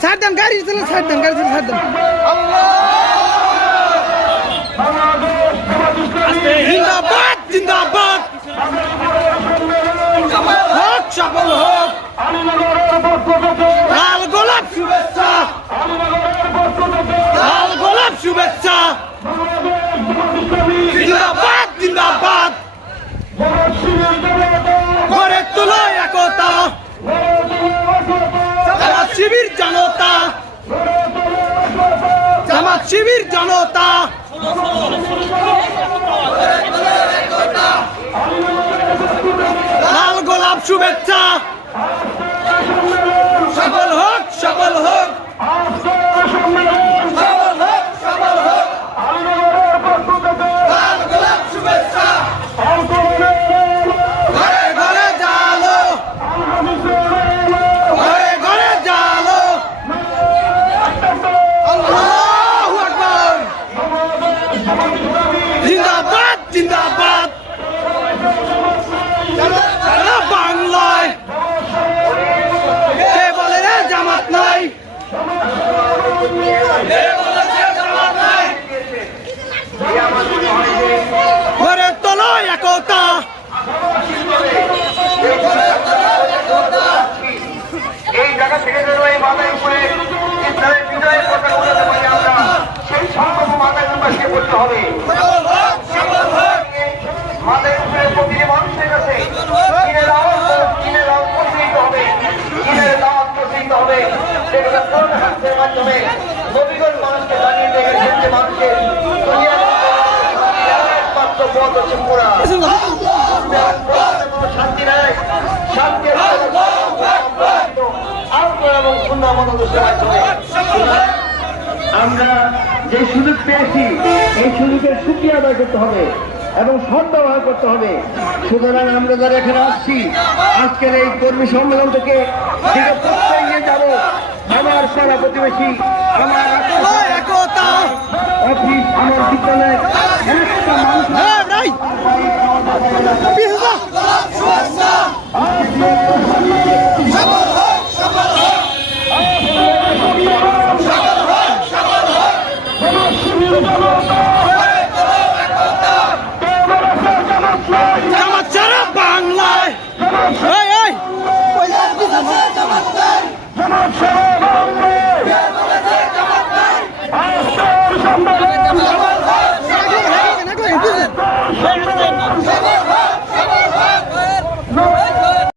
ছাড় দেন গাড়ি চলে, ছাড় দেন গাড়ি চলে, ছাড় দেন। জিন্দাবাদ জিন্দাবাদ, হোক সফল হোক, লাল গোলাপ শুভেচ্ছা, লাল গোলাপ শুভেচ্ছা, জিন্দাবাদ জিন্দাবাদ, গড়ে তোলো একতা, জামাত শিবির জনতা, জামাত শিবির জনতা, লাল গোলাপ শুভেচ্ছা, সফল হোক সফল হোক, সফল হোক সফল হোক, লাল গোলাপ শুভেচ্ছা, ঘরে ঘরে জালো, ঘরে ঘরে জালো, আল্লাহু আকবার, জিন্দাবাদ জিন্দাবাদ, সারা বাংলায় কে বলে রে জামাত নাই, কে বলেছে জামাত নাই, ঘরে তোলো একতা, এই জায়গা থেকে যেন এই মাথায় উপরে বিজয়ের কথা বলতে পারি আমরা, সেই সংকল্প মাথায় উন্নয়ন করতে হবে। মাথায় উপরে প্রতিটি মানুষের কাছে চীনের আওয়াজ প্রচলিত হবে, চীনের দাওয়াত প্রচলিত হবে। সেগুলো প্রকাশের মাধ্যমে নবীগঞ্জ মানুষকে জানিয়ে দিয়ে গেছেন যে মানুষের একমাত্র পথ হচ্ছে কোরআন। কোনো শান্তি নাই, শান্তি এবং সুন্দর মতাদর্শের মাধ্যমে আমরা যে সুযোগ পেয়েছি এই সুযোগের সুক্রিয়া আদায় করতে হবে এবং সদ্ব্যবহার করতে হবে। সুতরাং আমরা যারা এখানে আসছি আজকের এই কর্মী সম্মেলন থেকে প্রত্যেক নিয়ে যাব আমার সারা প্রতিবেশী, আমার একতা, অফিস, আমার বিদ্যালয়ের একটা মানুষ